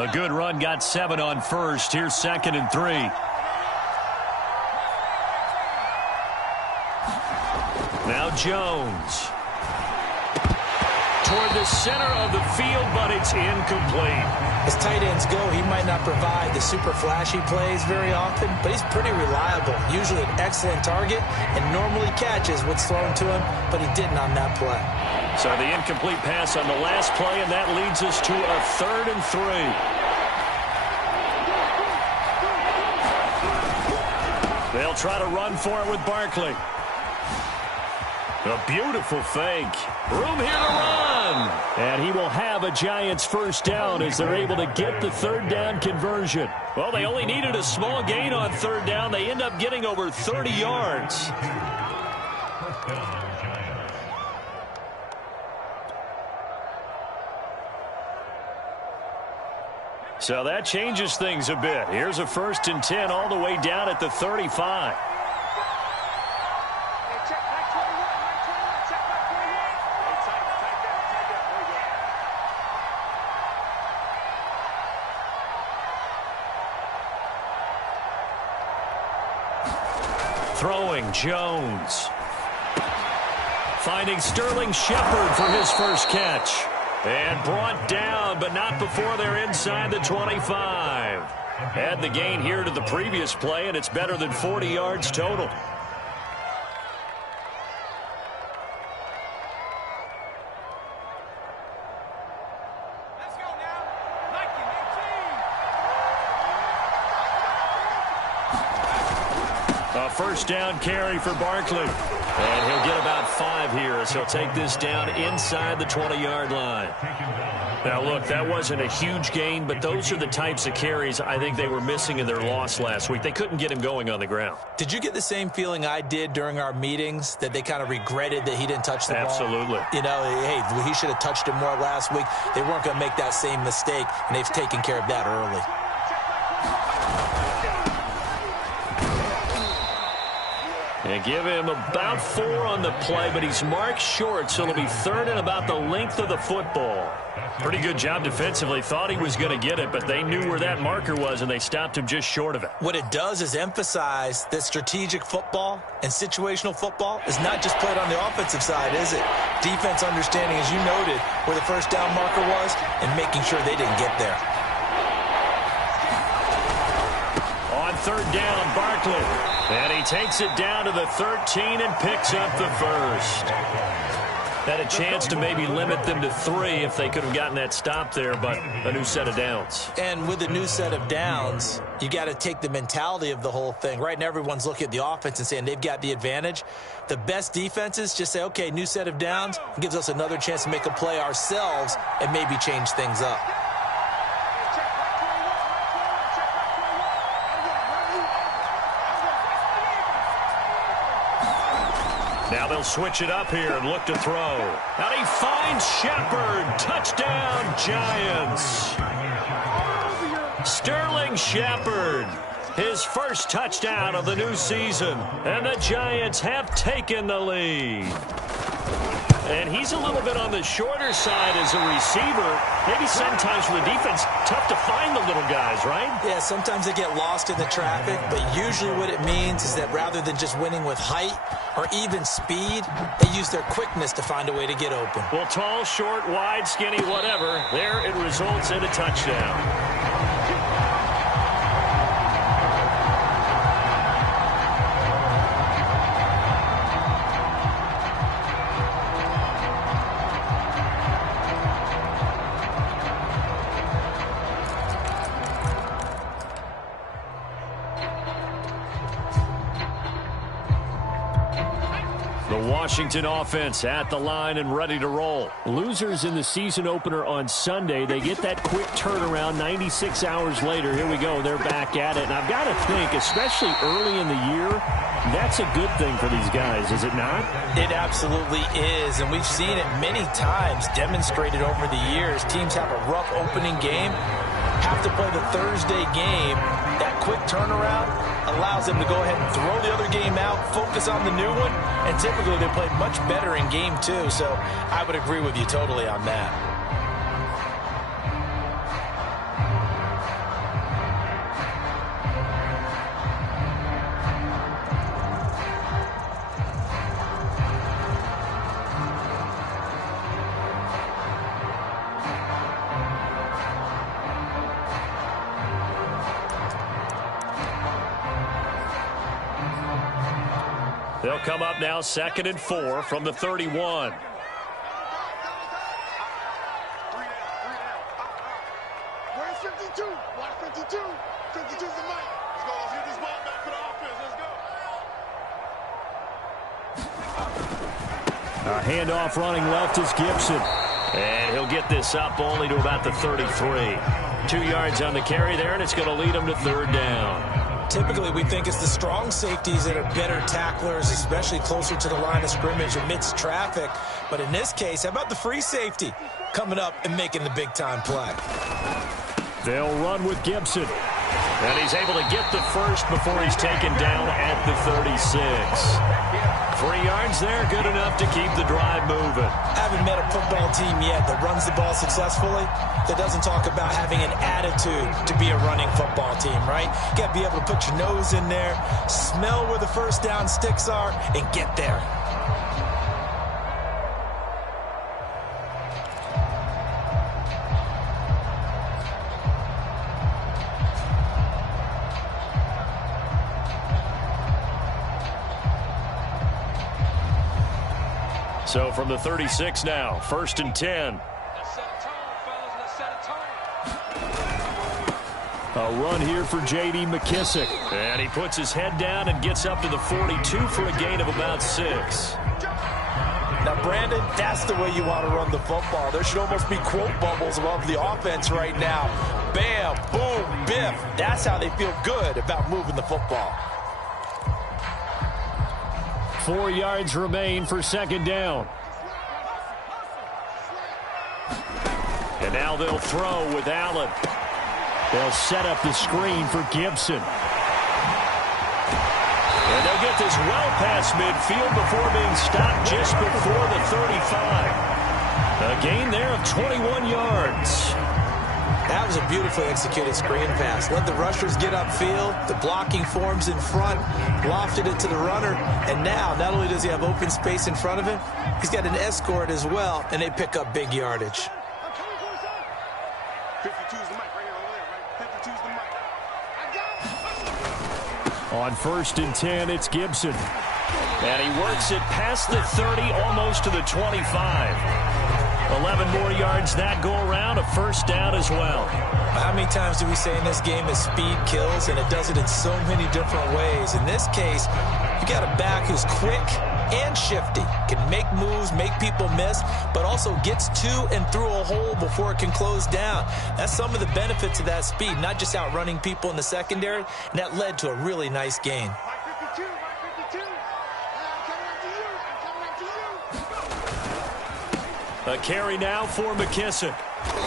A good run, got 7 on first. Here's 2nd and 3. Now Jones. Toward the center of the field, but it's incomplete. As tight ends go, he might not provide the super flashy plays very often, but he's pretty reliable. Usually an excellent target and normally catches what's thrown to him, but he didn't on that play. So the incomplete pass on the last play, and that leads us to a 3rd and 3. They'll try to run for it with Barkley. A beautiful fake. Room here to run. And he will have a Giants first down as they're able to get the 3rd down conversion. Well, they only needed a small gain on 3rd down. They end up getting over 30 yards. So that changes things a bit. Here's a 1st and 10 all the way down at the 35. Throwing Jones. Finding Sterling Shepard for his first catch. And brought down, but not before they're inside the 25. Add the gain here to the previous play, and it's better than 40 yards total. Let's go now. 19-18. A first down carry for Barkley. And he'll get about 5 here as he'll take this down inside the 20-yard line. Now, look, that wasn't a huge gain, but those are the types of carries I think they were missing in their loss last week. They couldn't get him going on the ground. Did you get the same feeling I did during our meetings, that they kind of regretted that he didn't touch the ball? Absolutely. You know, hey, he should have touched it more last week. They weren't going to make that same mistake, and they've taken care of that early. And give him about 4 on the play, but he's marked short, so it'll be 3rd and about the length of the football. Pretty good job defensively. Thought he was going to get it, but they knew where that marker was, and they stopped him just short of it. What it does is emphasize that strategic football and situational football is not just played on the offensive side, is it? Defense understanding, as you noted, where the first down marker was and making sure they didn't get there. On 3rd down, Barkley. And he takes it down to the 13 and picks up the first. Had a chance to maybe limit them to 3 if they could have gotten that stop there, but a new set of downs. And with a new set of downs, you got to take the mentality of the whole thing. Right now, everyone's looking at the offense and saying they've got the advantage. The best defenses just say, okay, new set of downs. It gives us another chance to make a play ourselves and maybe change things up. Now they'll switch it up here and look to throw. And he finds Shepard. Touchdown, Giants. Sterling Shepard. His first touchdown of the new season. And the Giants have taken the lead. And he's a little bit on the shorter side as a receiver. Maybe sometimes for the defense, tough to find the little guys, right? Yeah, sometimes they get lost in the traffic, but usually what it means is that rather than just winning with height or even speed, they use their quickness to find a way to get open. Well, tall, short, wide, skinny, whatever, there it results in a touchdown. Washington offense at the line and ready to roll. Losers in the season opener on Sunday. They get that quick turnaround 96 hours later. Here we go. They're back at it. And I've got to think, especially early in the year, that's a good thing for these guys, is it not? It absolutely is. And we've seen it many times demonstrated over the years. Teams have a rough opening game, have to play the Thursday game. That quick turnaround allows them to go ahead and throw the other game out, focus on the new one, and typically they play much better in game 2. So I would agree with you totally on that. They'll come up now 2nd and 4 from the 31. Where's 52? Watch 52. 52's the mic. Let's go. Let's get this ball back for the offense. Let's go. A handoff running left is Gibson. And he'll get this up only to about the 33. 2 yards on the carry there, and it's going to lead him to 3rd down. Typically, we think it's the strong safeties that are better tacklers, especially closer to the line of scrimmage amidst traffic. But in this case, how about the free safety coming up and making the big-time play? They'll run with Gibson. And he's able to get the first before he's taken down at the 36. 3 yards there, good enough to keep the drive moving. I haven't met a football team yet that runs the ball successfully that doesn't talk about having an attitude to be a running football team, right? You got to be able to put your nose in there, smell where the first down sticks are, and get there. So from the 36 now, 1st and 10. Let's set a tone, fellas. Let's set a tone. A run here for J.D. McKissick. And he puts his head down and gets up to the 42 for a gain of about 6. Now, Brandon, that's the way you want to run the football. There should almost be quote bubbles above the offense right now. Bam, boom, biff. That's how they feel good about moving the football. 4 yards remain for 2nd down. And now they'll throw with Allen. They'll set up the screen for Gibson. And they'll get this well past midfield before being stopped just before the 35. A gain there of 21 yards. That was a beautifully executed screen pass. Let the rushers get upfield. The blocking forms in front. Lofted it to the runner. And now, not only does he have open space in front of him, he's got an escort as well, and they pick up big yardage. 52's the mic right here over there, right? 52's the mic. I got it. On 1st and 10, it's Gibson. And he works it past the 30, almost to the 25. 11 more yards that go around, a 1st down as well. How many times do we say in this game that speed kills, and it does it in so many different ways? In this case, you got a back who's quick and shifty, can make moves, make people miss, but also gets to and through a hole before it can close down. That's some of the benefits of that speed, not just outrunning people in the secondary, and that led to a really nice gain. Mike 52, Mike 52. I'm coming after you. I'm coming after you. A carry now for McKissick.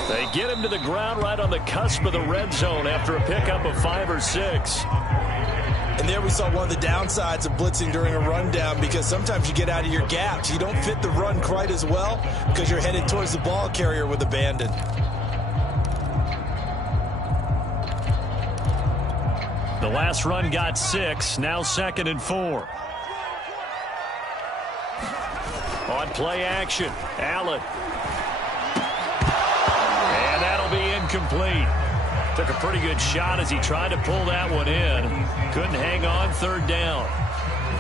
They get him to the ground right on the cusp of the red zone after a pickup of 5 or 6. And there we saw one of the downsides of blitzing during a rundown, because sometimes you get out of your gaps. You don't fit the run quite as well because you're headed towards the ball carrier with abandon. The last run got 6, now 2nd and 4. On play action, Allen. And that'll be incomplete. Took a pretty good shot as he tried to pull that one in. Couldn't hang on, 3rd down.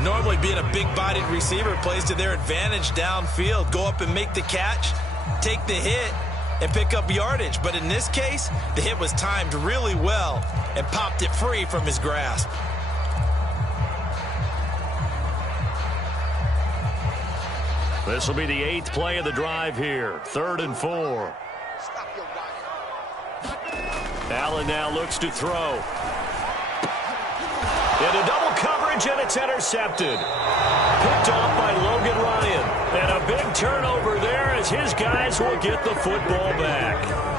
Normally being a big-bodied receiver plays to their advantage downfield. Go up and make the catch, take the hit, and pick up yardage. But in this case, the hit was timed really well and popped it free from his grasp. This will be the 8th play of the drive here. 3rd and 4. Stop your body. Allen now looks to throw. Into double coverage, and it's intercepted. Picked off by Logan Ryan. And a big turnover there as his guys will get the football back.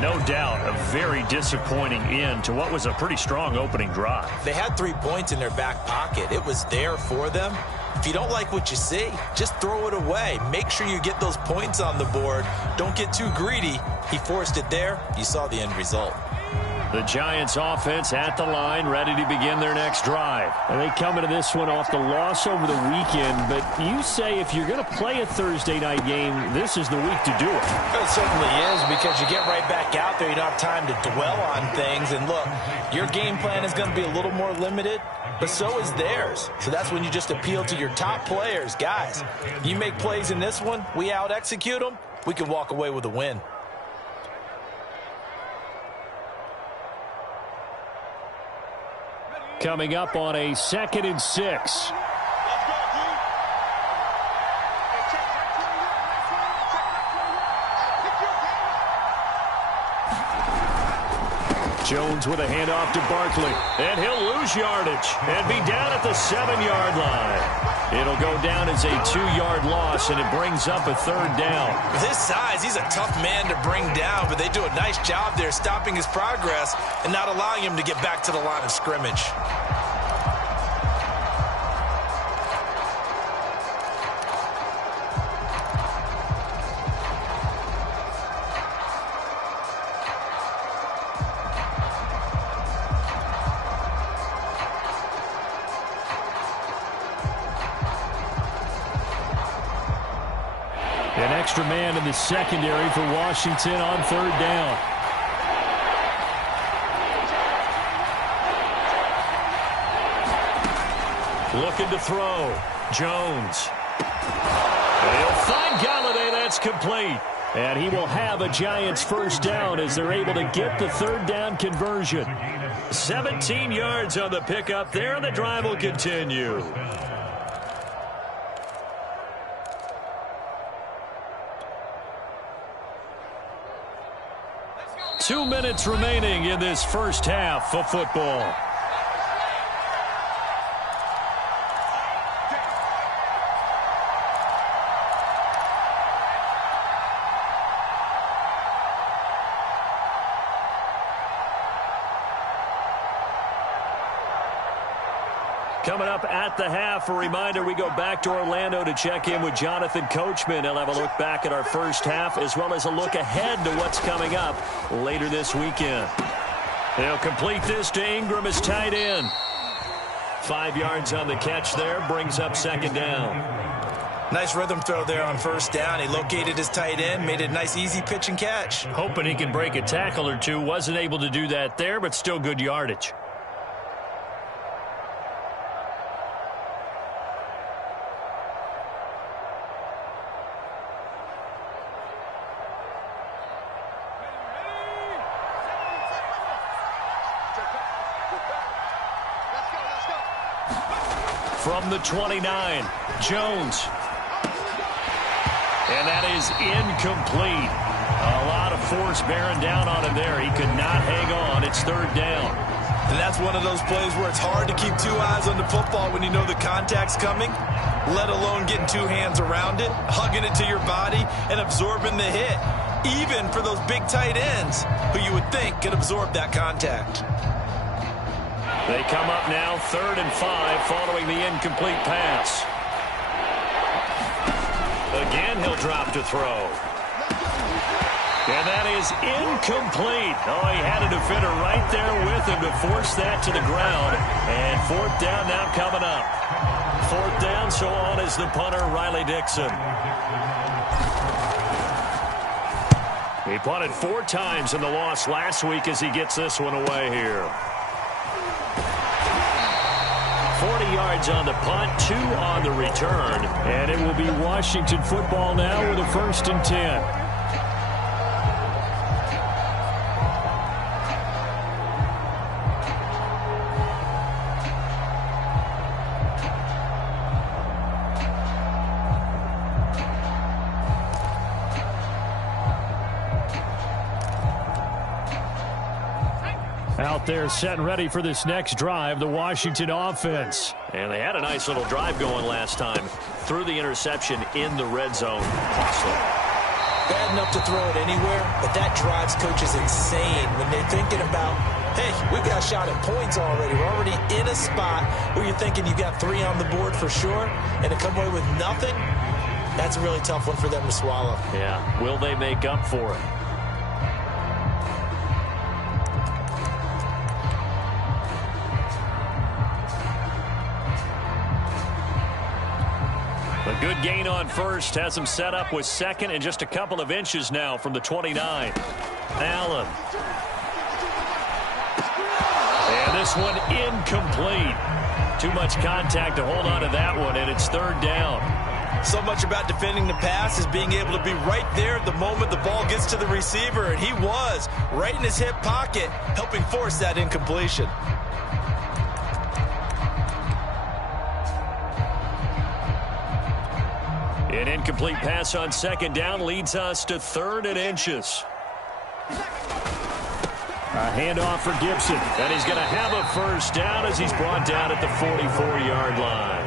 No doubt a very disappointing end to what was a pretty strong opening drive. They had 3 points in their back pocket. It was there for them. If you don't like what you see, just throw it away. Make sure you get those points on the board. Don't get too greedy. He forced it there. You saw the end result. The Giants offense at the line, ready to begin their next drive. And they come into this one off the loss over the weekend, but you say if you're going to play a Thursday night game, this is the week to do it. It certainly is, because you get right back out there. You don't have time to dwell on things. And look, your game plan is going to be a little more limited, but so is theirs. So that's when you just appeal to your top players. Guys, you make plays in this one, we out-execute them, we can walk away with a win. Coming up on a 2nd and 6. Jones with a handoff to Barkley, and he'll lose yardage and be down at the 7-yard line. It'll go down as a 2-yard loss, and it brings up a 3rd down. With his size, he's a tough man to bring down, but they do a nice job there stopping his progress and not allowing him to get back to the line of scrimmage. An extra man in the secondary for Washington on 3rd down. Looking to throw. Jones. And he'll find Golladay. That's complete. And he will have a Giants 1st down as they're able to get the 3rd down conversion. 17 yards on the pickup there, and the drive will continue. 2 minutes remaining in this first half of football. Coming up at the half, a reminder, we go back to Orlando to check in with Jonathan Coachman. He'll have a look back at our first half as well as a look ahead to what's coming up later this weekend. They'll complete this to Ingram as tight end. 5 yards on the catch there, brings up 2nd down. Nice rhythm throw there on 1st down. He located his tight end, made it a nice easy pitch and catch. Hoping he can break a tackle or two. Wasn't able to do that there, but still good yardage. From the 29, Jones. And that is incomplete. A lot of force bearing down on him there. He could not hang on. It's 3rd down. And that's one of those plays where it's hard to keep 2 eyes on the football when you know the contact's coming, let alone getting 2 hands around it, hugging it to your body, and absorbing the hit, even for those big tight ends who you would think could absorb that contact. They come up now 3rd and 5 following the incomplete pass. Again, he'll drop to throw. And that is incomplete. Oh, he had a defender right there with him to force that to the ground. And 4th down now coming up. 4th down, so on is the punter, Riley Dixon. He punted 4 times in the loss last week as he gets this one away here. 40 yards on the punt, 2 on the return. And it will be Washington football now with a 1st and 10. Out there set and ready for this next drive, the Washington offense. And they had a nice little drive going last time. Threw the interception in the red zone. Costly. Bad enough to throw it anywhere, but that drives coaches insane when they're thinking about, hey, we've got a shot at points already. We're already in a spot where you're thinking you got 3 on the board for sure, and to come away with nothing, that's a really tough one for them to swallow. Yeah, will they make up for it? A good gain on first. Has him set up with second and just a couple of inches now from the 29. Allen. And this one incomplete. Too much contact to hold on to that one, and it's third down. So much about defending the pass is being able to be right there at the moment the ball gets to the receiver, and he was right in his hip pocket, helping force that incompletion. An incomplete pass on second down leads us to third and inches. A handoff for Gibson, and he's going to have a first down as he's brought down at the 44-yard line.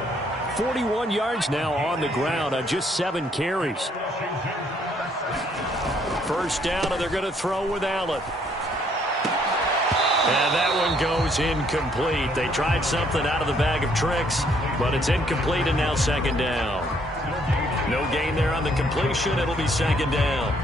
41 yards now on the ground on just 7 carries. First down, and they're going to throw with Allen. And that one goes incomplete. They tried something out of the bag of tricks, but it's incomplete, and now second down. No gain there on the completion. It'll be second down.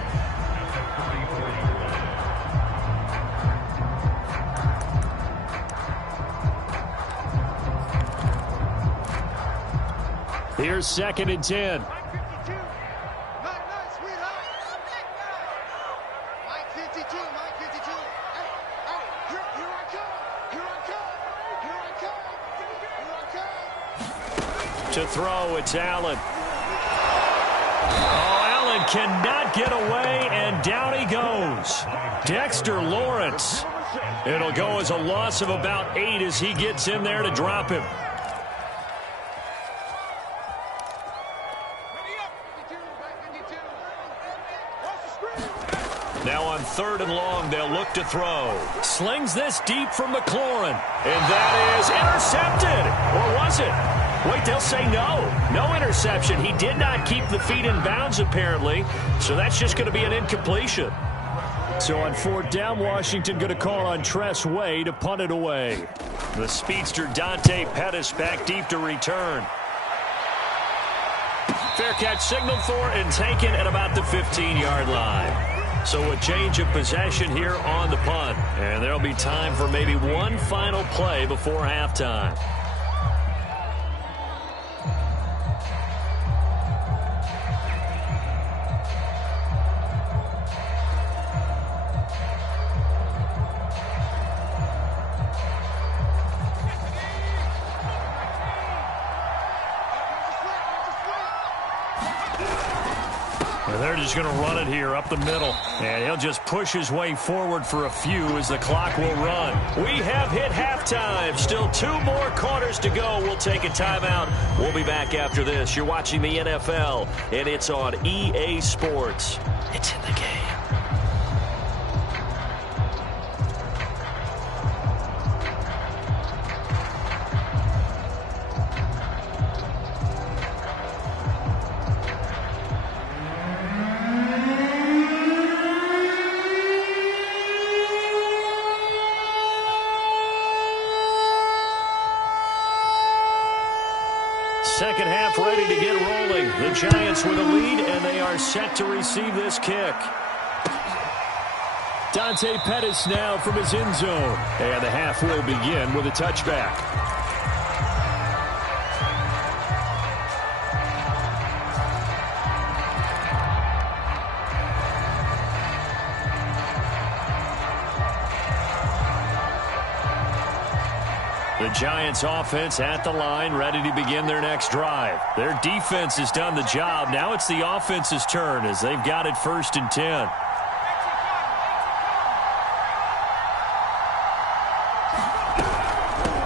Here's second and 10. Mike 52. Nice, sweetheart. Mike 52, Mike 52. Hey, here I come. Here I come. Here I come. Here I come. To throw, it's Allen. Oh, Allen cannot get away, and down he goes. Dexter Lawrence. It'll go as a loss of about 8 as he gets in there to drop him. Now on third and long, they'll look to throw. Slings this deep from McLaurin. And that is intercepted. Or was it? Wait, they'll say no. No interception. He did not keep the feet in bounds, apparently. So that's just going to be an incompletion. So on fourth down, Washington going to call on Tress Way to punt it away. The speedster Dante Pettis back deep to return. Fair catch signaled for and taken at about the 15-yard line. So a change of possession here on the punt. And there'll be time for maybe one final play before halftime. They're just going to run it here up the middle. And he'll just push his way forward for a few as the clock will run. We have hit halftime. Still 2 more quarters to go. We'll take a timeout. We'll be back after this. You're watching the NFL, and it's on EA Sports. It's in the game. Second half ready to get rolling. The Giants with a lead, and they are set to receive this kick. Dante Pettis now from his end zone. And the half will begin with a touchback. The Giants offense at the line, ready to begin their next drive. Their defense has done the job. Now it's the offense's turn as they've got it first and 10.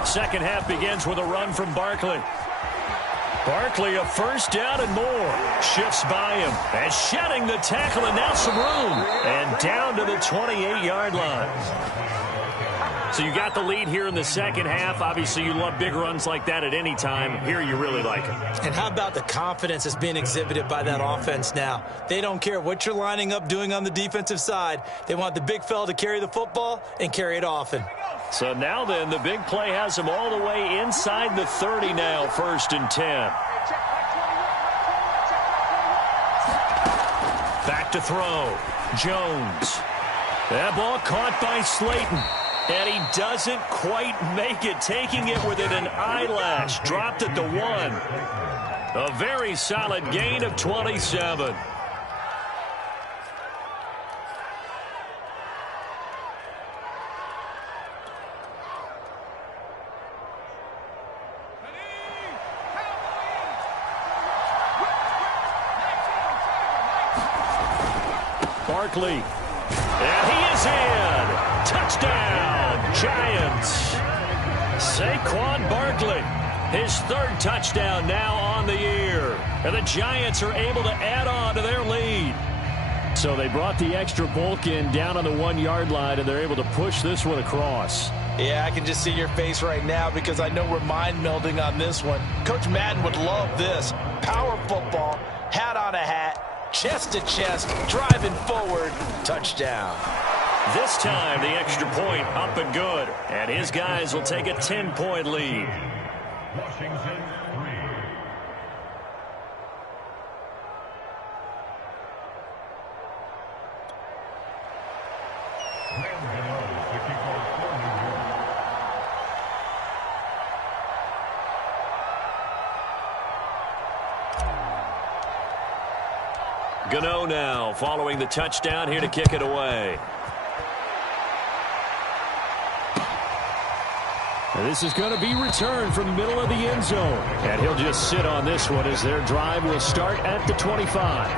Second half begins with a run from Barkley. Barkley a first down and more. Shifts by him and shedding the tackle and now some room. And down to the 28-yard line. So you got the lead here in the second half. Obviously, you love big runs like that at any time. Here you really like them. And how about the confidence that's being exhibited by that offense now? They don't care what you're lining up doing on the defensive side. They want the big fella to carry the football and carry it often. So now then, the big play has them all the way inside the 30 now, first and 10. Back to throw. Jones. That ball caught by Slayton. And he doesn't quite make it, taking it within an eyelash. Dropped at the 1. A very solid gain of 27. Barkley. And he is in. Touchdown, Giants. Saquon Barkley, his third touchdown now on the year. And the Giants are able to add on to their lead. So they brought the extra bulk in down on the 1-yard line, and they're able to push this one across. Yeah, I can just see your face right now because I know we're mind-melding on this one. Coach Madden would love this. Power football, hat on a hat, chest to chest, driving forward, touchdown. This time, the extra point up and good. And his guys will take a 10-point lead. Washington 3. Gano now following the touchdown here to kick it away. And this is going to be returned from the middle of the end zone. And he'll just sit on this one as their drive will start at the 25.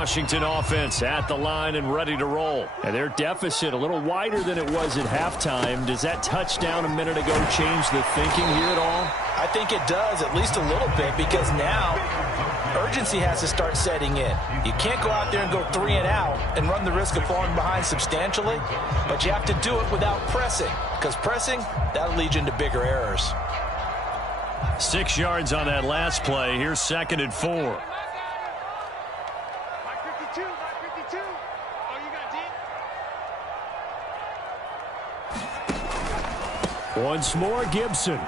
Washington offense at the line and ready to roll. And their deficit a little wider than it was at halftime. Does that touchdown a minute ago change the thinking here at all? I think it does, at least a little bit, because now urgency has to start setting in. You can't go out there and go 3 and out and run the risk of falling behind substantially, but you have to do it without pressing, because pressing, that'll lead you into bigger errors. 6 yards on that last play. Here's 2nd and 4. Once more, Gibson.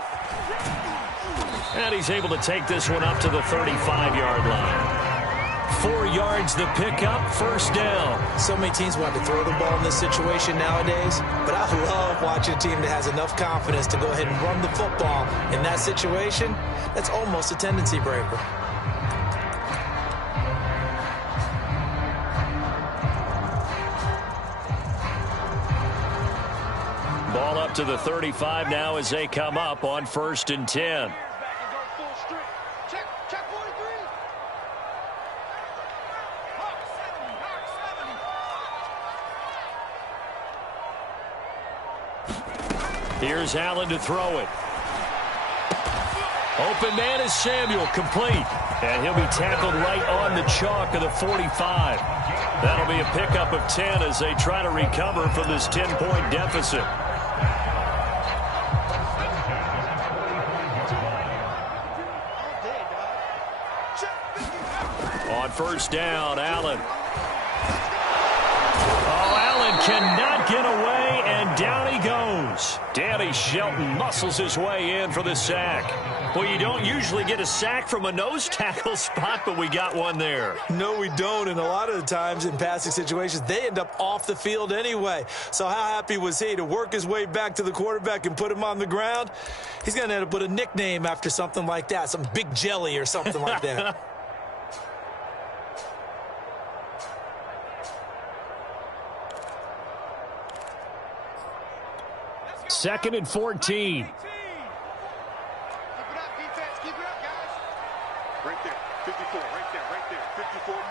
And he's able to take this one up to the 35-yard line. 4 yards the pickup, first down. So many teams want to throw the ball in this situation nowadays, but I love watching a team that has enough confidence to go ahead and run the football in that situation. That's almost a tendency breaker. Ball up to the 35 now as they come up on 1st and 10. Here's Allen to throw it. Open man is Samuel, complete. And he'll be tackled right on the chalk of the 45. That'll be a pickup of 10 as they try to recover from this 10-point deficit. On 1st down, Allen. Oh, Allen cannot get away, and down he goes. Danny Shelton muscles his way in for the sack. Well, you don't usually get a sack from a nose tackle spot, but we got one there. No, we don't, and a lot of the times in passing situations, they end up off the field anyway. So how happy was he to work his way back to the quarterback and put him on the ground? He's going to end up with a nickname after something like that, some Big Jelly or something like that. 2nd and 14. Right there, 54, right there, 54 miles.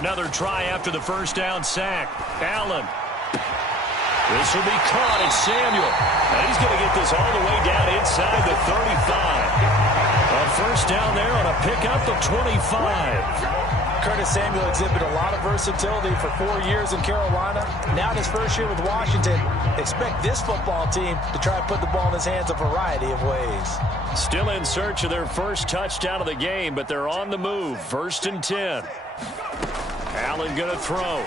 Another try after the 1st down sack. Allen. This will be caught. It's Samuel. And he's going to get this all the way down inside the 35. A 1st down there on a pickup of 25. Curtis Samuel exhibited a lot of versatility for 4 years in Carolina. Now in his first year with Washington, expect this football team to try to put the ball in his hands a variety of ways. Still in search of their first touchdown of the game, but they're on the move. 1st and 10. Allen going to throw.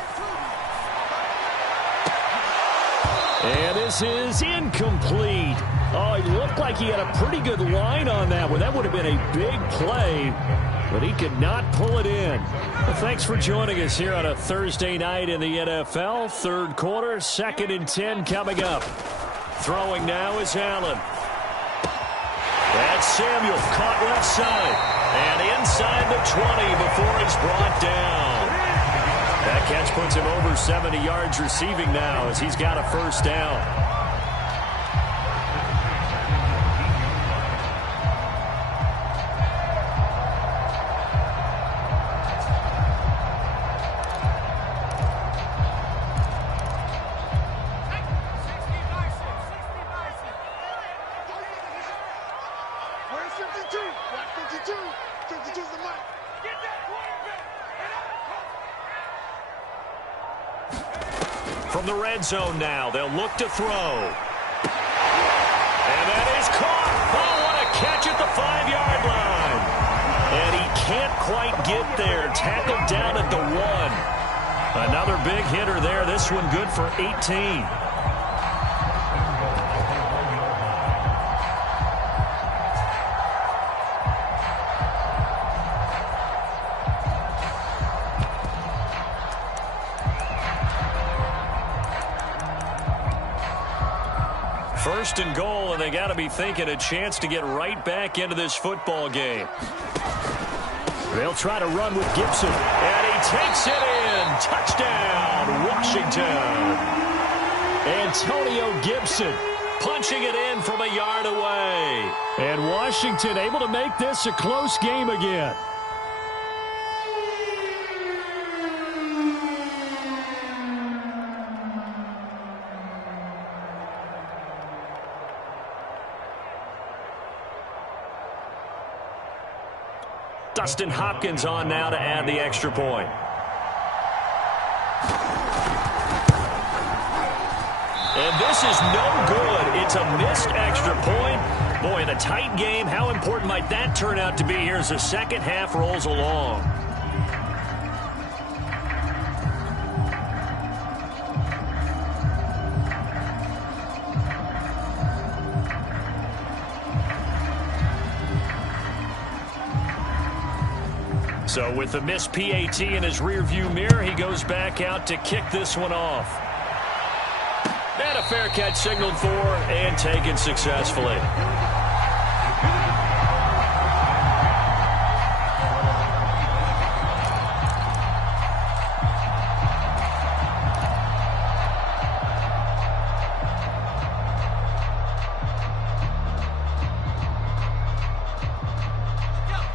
And this is incomplete. Oh, he looked like he had a pretty good line on that one. That would have been a big play, but he could not pull it in. Well, thanks for joining us here on a Thursday night in the NFL. 3rd quarter, 2nd and 10 coming up. Throwing now is Allen. That's Samuel, caught left side. And inside the 20 before he's brought down. That catch puts him over 70 yards receiving now as he's got a 1st down. From the red zone now, they'll look to throw. And that is caught. Oh, what a catch at the 5-yard line. And he can't quite get there. Tackled down at the 1. Another big hitter there. This one good for 18. First and goal, and they got to be thinking a chance to get right back into this football game. They'll try to run with Gibson, and he takes it in. Touchdown, Washington. Antonio Gibson punching it in from a yard away. And Washington able to make this a close game again. Dustin Hopkins on now to add the extra point. And this is no good. It's a missed extra point. Boy, in a tight game, how important might that turn out to be here as the second half rolls along? So with the missed PAT in his rearview mirror, he goes back out to kick this one off. And a fair catch signaled for and taken successfully.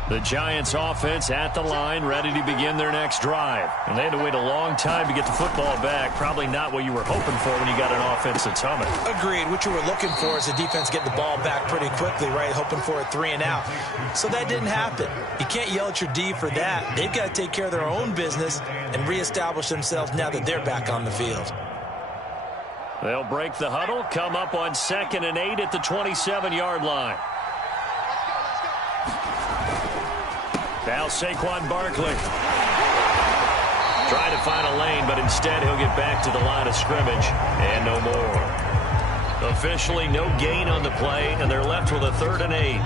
The Giants offense at the line, ready to begin their next drive. And they had to wait a long time to get the football back. Probably not what you were hoping for when you got an offense that's humming. Agreed. What you were looking for is the defense getting the ball back pretty quickly, right? Hoping for a 3 and out. So that didn't happen. You can't yell at your D for that. They've got to take care of their own business and reestablish themselves now that they're back on the field. They'll break the huddle, come up on 2nd and 8 at the 27-yard line. Now Saquon Barkley. Trying to find a lane, but instead he'll get back to the line of scrimmage and no more. Officially no gain on the play, and they're left with a 3rd and 8.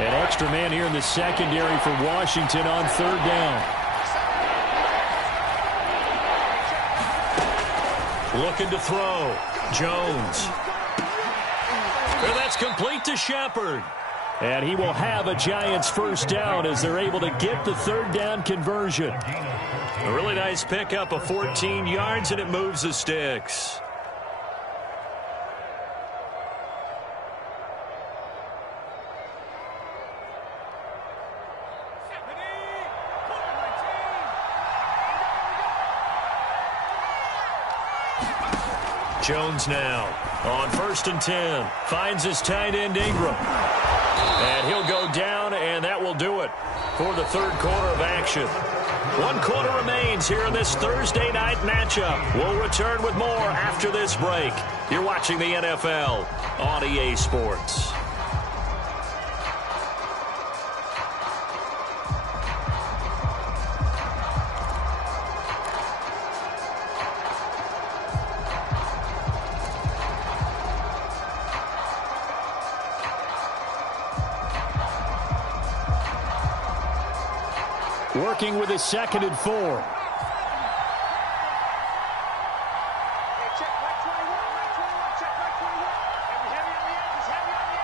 An extra man here in the secondary for Washington on 3rd down. Looking to throw. Jones. And that's complete to Shepard. And he will have a Giants 1st down as they're able to get the 3rd down conversion. A really nice pickup of 14 yards, and it moves the sticks. Jones now on 1st and 10. Finds his tight end, Ingram. And he'll go down, and that will do it for the third quarter of action. 1 quarter remains here in this Thursday night matchup. We'll return with more after this break. You're watching the NFL on EA Sports. Working with his 2nd and 4. Hey, check right 21, right 21, check right 21. Heavy on the edges, heavy on the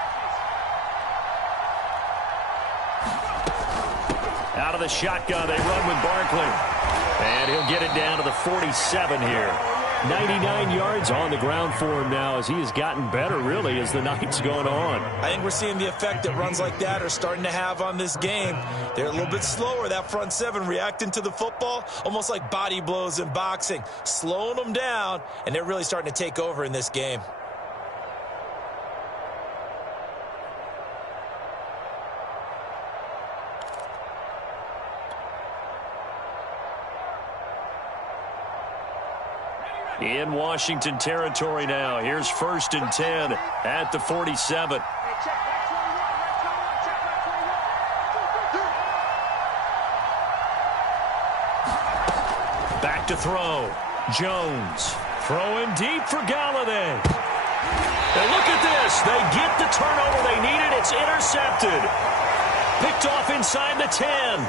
edges. Out of the shotgun, they run with Barkley. And he'll get it down to the 47 here. 99 yards on the ground for him now as he has gotten better, really, as the night's going on. I think we're seeing the effect that runs like that are starting to have on this game. They're a little bit slower, that front 7, reacting to the football, almost like body blows in boxing, slowing them down, and they're really starting to take over in this game. In Washington territory now. Here's 1st and 10 at the 47. Hey, check right 21, right 21, check right 21. Back to throw. Jones throwing deep for Galladay. And look at this. They get the turnover they needed. It's intercepted. Picked off inside the 10.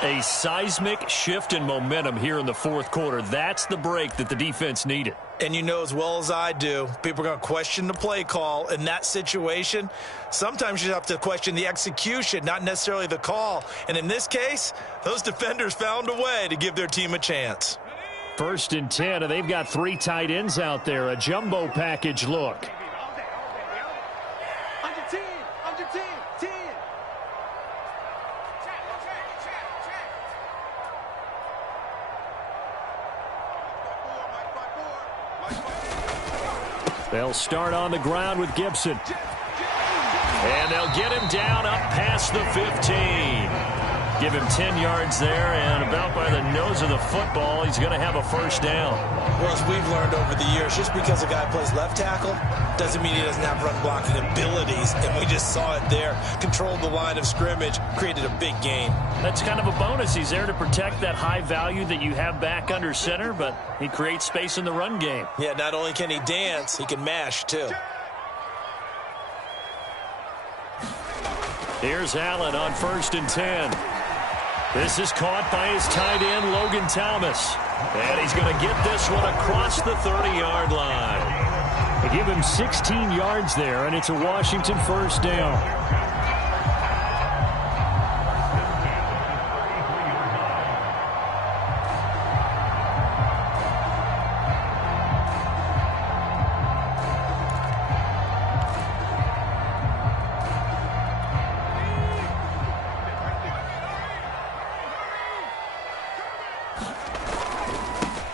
A seismic shift in momentum here in the 4th quarter. That's the break that the defense needed. And you know as well as I do, people are going to question the play call in that situation. Sometimes you have to question the execution, not necessarily the call. And in this case, those defenders found a way to give their team a chance. 1st and 10, and they've got 3 tight ends out there. A jumbo package look. Under 10, under 10, 10. They'll start on the ground with Gibson. And they'll get him down up past the 15. Give him 10 yards there, and about by the nose of the football, he's going to have a 1st down. Well, as we've learned over the years, just because a guy plays left tackle doesn't mean he doesn't have run blocking abilities, and we just saw it there. Controlled the line of scrimmage, created a big gain. That's kind of a bonus. He's there to protect that high value that you have back under center, but he creates space in the run game. Yeah, not only can he dance, he can mash, too. Here's Allen on 1st and 10. This is caught by his tight end, Logan Thomas. And he's going to get this one across the 30-yard line. They give him 16 yards there, and it's a Washington 1st down.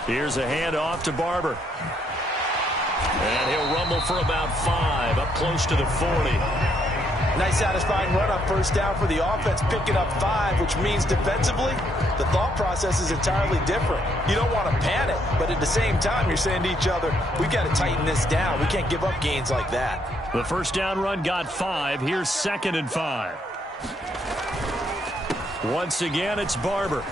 Here's a handoff to Barber. And he'll rumble for about 5, up close to the 40. Nice satisfying run on 1st down for the offense, picking up 5, which means defensively, the thought process is entirely different. You don't want to panic, but at the same time, you're saying to each other, we've got to tighten this down. We can't give up gains like that. The 1st down run got 5. Here's 2nd and 5. Once again, it's Barber.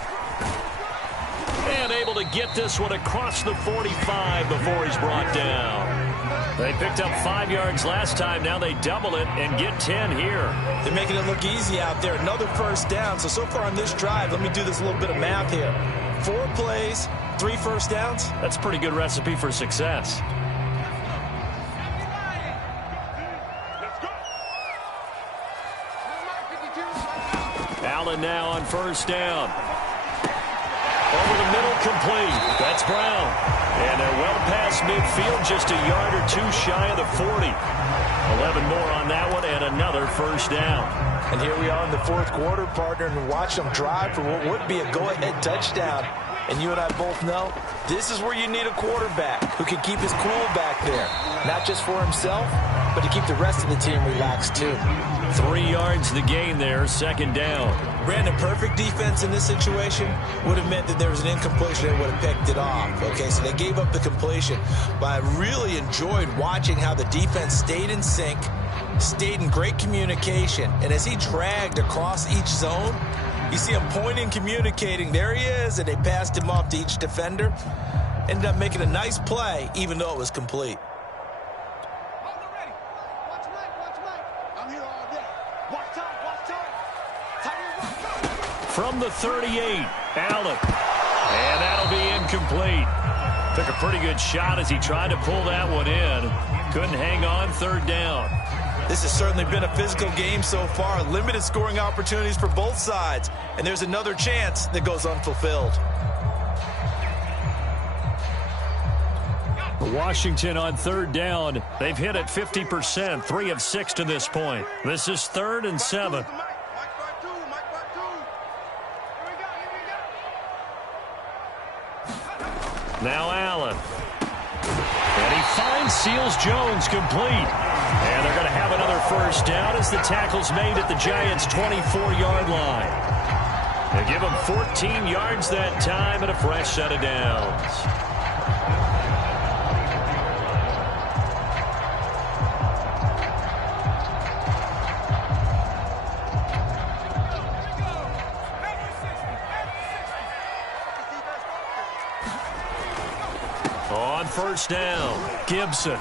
And able to get this one across the 45 before he's brought down. They picked up 5 yards last time. Now they double it and get 10 here. They're making it look easy out there. Another 1st down. So far on this drive, let me do this little bit of math here. 4 plays, 3 1st downs. That's a pretty good recipe for success. Allen now on 1st down. Over the middle, complete. That's Brown. And they're well past midfield, just a yard or 2 shy of the 40. 11 more on that one, and another 1st down. And here we are in the 4th quarter, partner, and watch them drive for what would be a go-ahead touchdown. And you and I both know this is where you need a quarterback who can keep his cool back there. Not just for himself, but to keep the rest of the team relaxed too. 3 yards the gain there, second down. Brandon, perfect defense in this situation would have meant that there was an incompletion and would have picked it off. Okay, so they gave up the completion. But I really enjoyed watching how the defense stayed in sync, stayed in great communication. And as he dragged across each zone, you see him pointing, communicating. There he is, and they passed him off to each defender. Ended up making a nice play, even though it was complete. From the 38, Allen. And that'll be incomplete. Took a pretty good shot as he tried to pull that one in. Couldn't hang on, third down. This has certainly been a physical game so far. Limited scoring opportunities for both sides. And there's another chance that goes unfulfilled. Washington on third down. They've hit it 50%, 3 of 6 to this point. This is 3rd and 7. Now Allen. And he finds Seals Jones complete. And they're going to have another first down as the tackle's made at the Giants' 24-yard line. They give him 14 yards that time and a fresh set of downs. On first down, Gibson.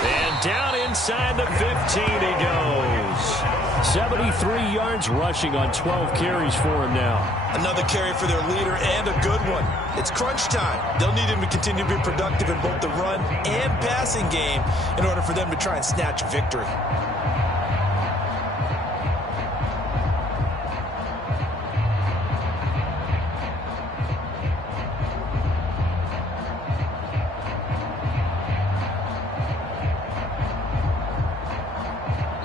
And down inside the 15 he goes. 73 yards rushing on 12 carries for him now. Another carry for their leader and a good one. It's crunch time. They'll need him to continue to be productive in both the run and passing game in order for them to try and snatch victory.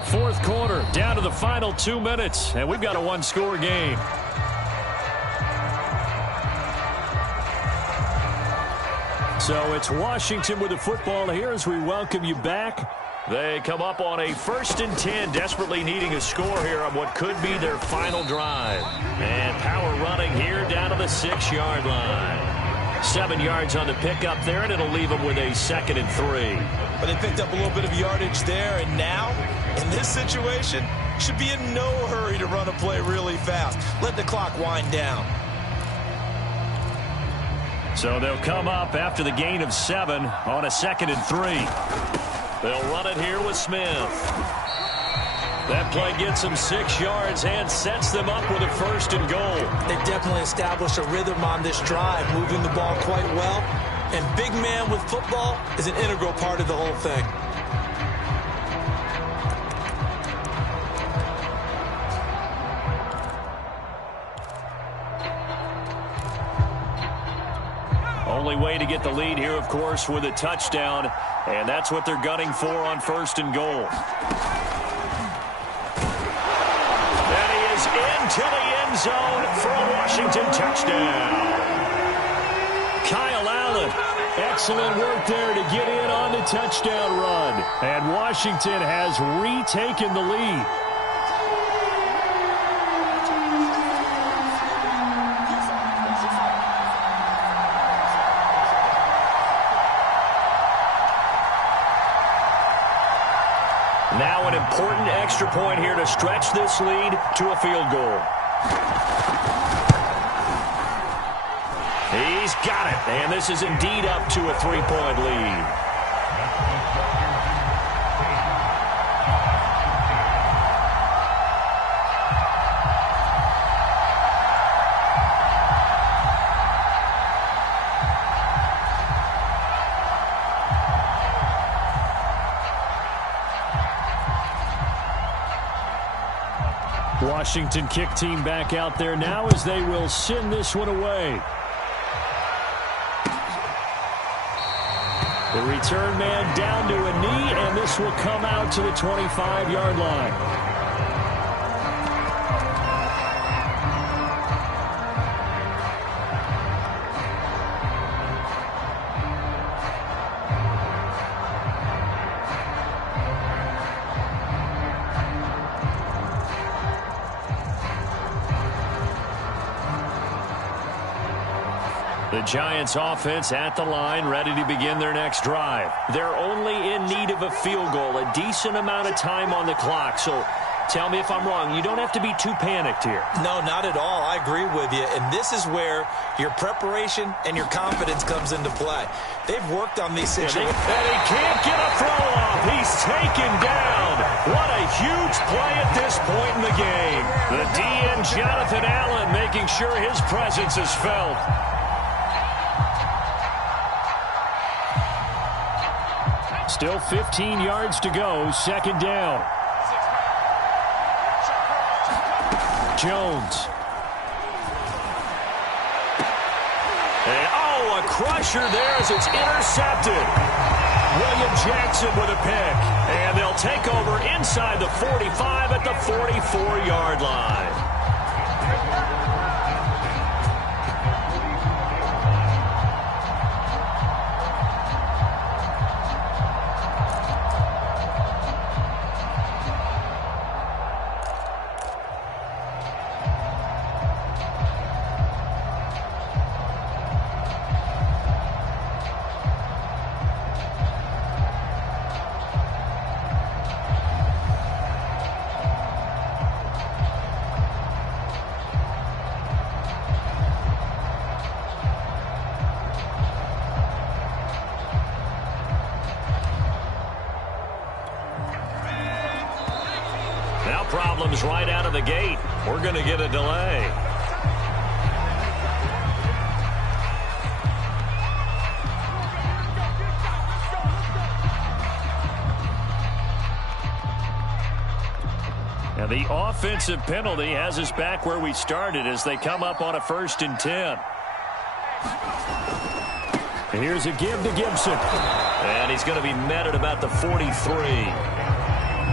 Fourth quarter, down to the final 2 minutes, and we've got a one-score game. So it's Washington with the football here as we welcome you back. They come up on a 1st and 10, desperately needing a score here on what could be their final drive. And power running here down to the 6-yard line. 7 yards on the pickup there, and it'll leave them with a 2nd and 3. But they picked up a little bit of yardage there, and now, in this situation, should be in no hurry to run a play really fast. Let the clock wind down. So they'll come up after the gain of 7 on a 2nd and 3. They'll run it here with Smith. That play gets them 6 yards and sets them up with a 1st and goal. They've definitely established a rhythm on this drive, moving the ball quite well. And big man with football is an integral part of the whole thing. Only way to get the lead here, of course, with a touchdown. And that's what they're gunning for on 1st and goal. And he is into the end zone for a Washington touchdown. Kyle Allen, excellent work there to get in on the touchdown run. And Washington has retaken the lead. Now an important extra point here to stretch this lead to a field goal. He's got it, and this is indeed up to a 3-point lead. Washington kick team back out there now as they will send this one away. The return man down to a knee, and this will come out to the 25-yard line. The Giants offense at the line, ready to begin their next drive. They're only in need of a field goal, a decent amount of time on the clock. So tell me if I'm wrong. You don't have to be too panicked here. No, not at all. I agree with you. And this is where your preparation and your confidence comes into play. They've worked on these situations. And he can't get a throw off. He's taken down. What a huge play at this point in the game. The DN, Jonathan Allen, making sure his presence is felt. Still 15 yards to go, second down. Jones. And, oh, a crusher there as it's intercepted. William Jackson with a pick. And they'll take over inside the 45 at the 44-yard line. Problems right out of the gate. We're going to get a delay. Now the offensive penalty has us back where we started as they come up on a 1st and 10. Here's a give to Gibson. And he's going to be met at about the 43.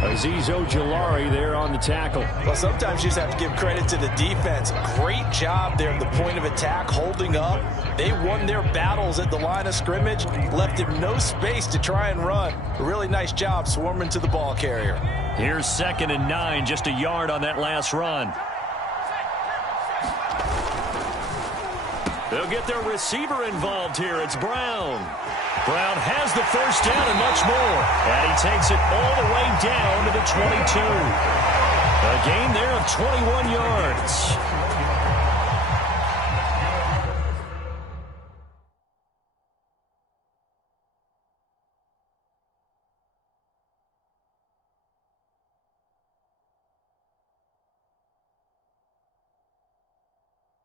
Azeez Ojulari there on the tackle. Well, sometimes you just have to give credit to the defense. Great job there at the point of attack, holding up. They won their battles at the line of scrimmage, left him no space to try and run. A really nice job swarming to the ball carrier. Here's 2nd and 9, just a yard on that last run. They'll get their receiver involved here. It's Brown. Brown has the first down and much more. And he takes it all the way down to the 22. A gain there of 21 yards.